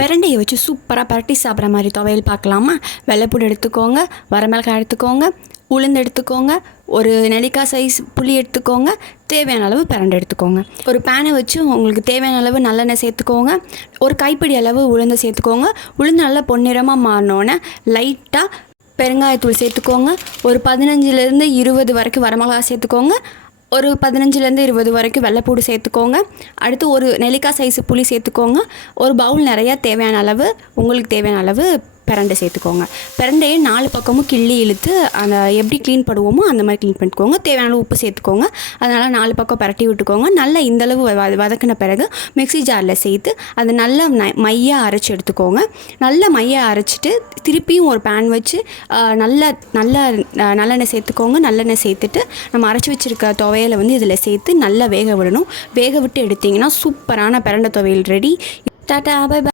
பிரண்டையை வச்சு சூப்பராக பரட்டி சாப்பிட்ற மாதிரி துவையல் பார்க்கலாமா? வெள்ளைப்பூடு எடுத்துக்கோங்க, வரமிளகாய் எடுத்துக்கோங்க, உளுந்து எடுத்துக்கோங்க, ஒரு நெல்லிக்காய் சைஸ் புளி எடுத்துக்கோங்க, தேவையான அளவு பிரண்டை எடுத்துக்கோங்க. ஒரு பேனை வச்சு உங்களுக்கு தேவையான அளவு நல்லெண்ணெய் சேர்த்துக்கோங்க. ஒரு கைப்பிடி அளவு உளுந்து சேர்த்துக்கோங்க. உளுந்து நல்லா பொன்னிறமாக மாறினோன்னே லைட்டாக பெருங்காயத்தூள் சேர்த்துக்கோங்க. ஒரு 15லேருந்து 20 வரைக்கும் வரமிளகாய் சேர்த்துக்கோங்க. ஒரு 15லேருந்து 20 வரைக்கும் வெள்ளைப்பூடு சேர்த்துக்கோங்க. அடுத்து ஒரு நெல்லிக்காய் சைஸு புளி சேர்த்துக்கோங்க. ஒரு பவுல் நிறையா தேவையான அளவு உங்களுக்கு தேவையான அளவு பிரண்டை சேர்த்துக்கோங்க. பிரண்டையை 4 பக்கமும் கிள்ளி இழுத்து அந்த எப்படி க்ளீன் பண்ணுவோமோ அந்த மாதிரி க்ளீன் பண்ணிக்கோங்க. தேவையான உப்பு சேர்த்துக்கோங்க. அதனால் 4 பக்கம் பரட்டி விட்டுக்கோங்க. நல்லா இந்தளவு வதக்கின பிறகு மிக்ஸி ஜாரில் சேர்த்து அதை நல்லா மையாக அரைச்சி எடுத்துக்கோங்க. நல்லா மையாக அரைச்சிட்டு திருப்பியும் ஒரு பேன் வச்சு நல்லெண்ணெய் சேர்த்துக்கோங்க. நல்லெண்ணெய் சேர்த்துட்டு நம்ம அரைச்சி வச்சுருக்க துவையலை இதில் சேர்த்து நல்லா வேக விடணும். வேக விட்டு எடுத்திங்கன்னா சூப்பரான பிரண்டை துவையல் ரெடி. Tata, by by.